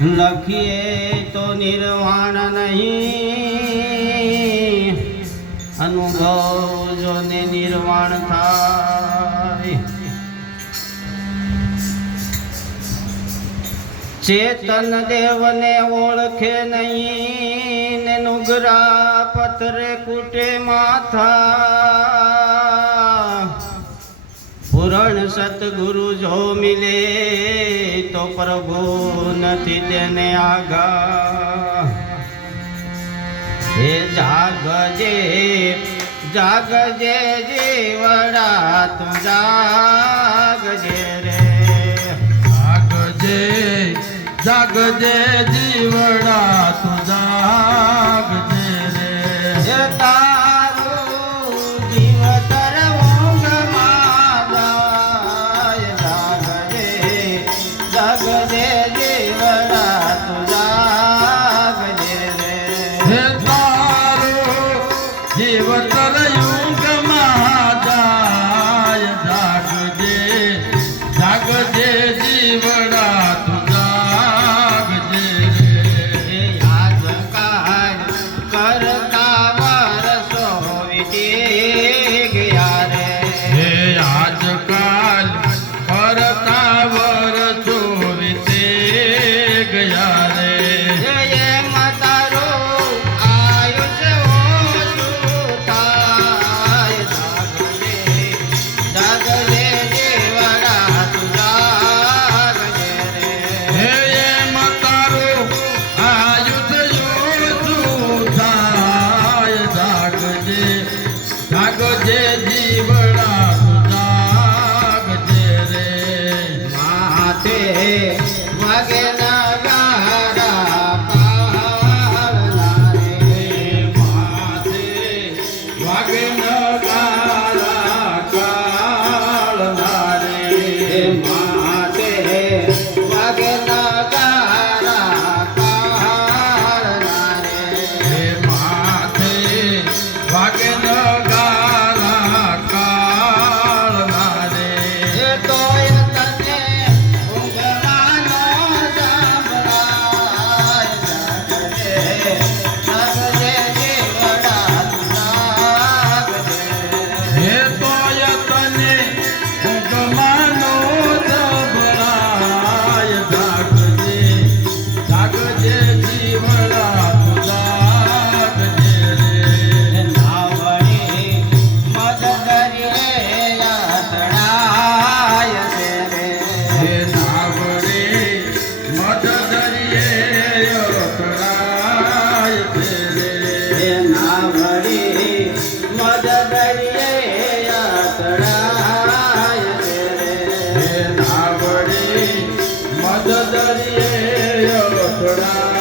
લખીએ તો નિર્વાણ નહીં, અનુભવ જો ને નિર્વાણ થાય. ચેતન દેવને ઓળખે નહીં ને નુગરા પથરે કુટે માથા. પૂરણ સતગુરુ જો મિલે તો પ્રભુ નથી તેને આગા. હે જાગજે જાગજે જીવડા તું જાગજે રે. જાગજે જાગજે જીવડા તું જાગજે રે. હે તારું જીવતર ઊંઘમાં જાય. જાગજે જાગજે જીવડા તું જાગજે રે. હે તારું જીવતર યુગમાં જાય. જાગજે જાગજે જીવડા તું જાગજે રે. હે યાદકાર કરતા વરસો વીતી ગયા રે. હે આજકાલ કરતા વરસો વીતે ગયા રે. એમ તારું આયુષ્ય ઓછું થાય. જાગજે જીવડા તું જાગજે રે. હે એમ તારું આયુષ્ય ઓછું થાય. જાગજે જાગજે જીવડા તું જાગજે રે. માથે વાગે નગારા પાળના રે. માથે વાગે નગારા કાળના હે રે. માથે વાગે નગારા પાળના રે. હે માથે વાગે નગારા કાળના રે. એ તોય તને ઊંઘવાનો સંભળાય. જાગજે જીવડા તું જાગજે. હે તોય તને ઊંઘમાંનો સંભળાય. જાગજે જાગજે જીવડા તું જાગજે રે. નાવડી મદદરીએ યાતણાય છે રે. હે નાવડે મદદરીએ અકળાય છે રે. હે નાવડી મદદરીએ યાતણાય છે રે. હે નાવડે મદદરીએ અકળાય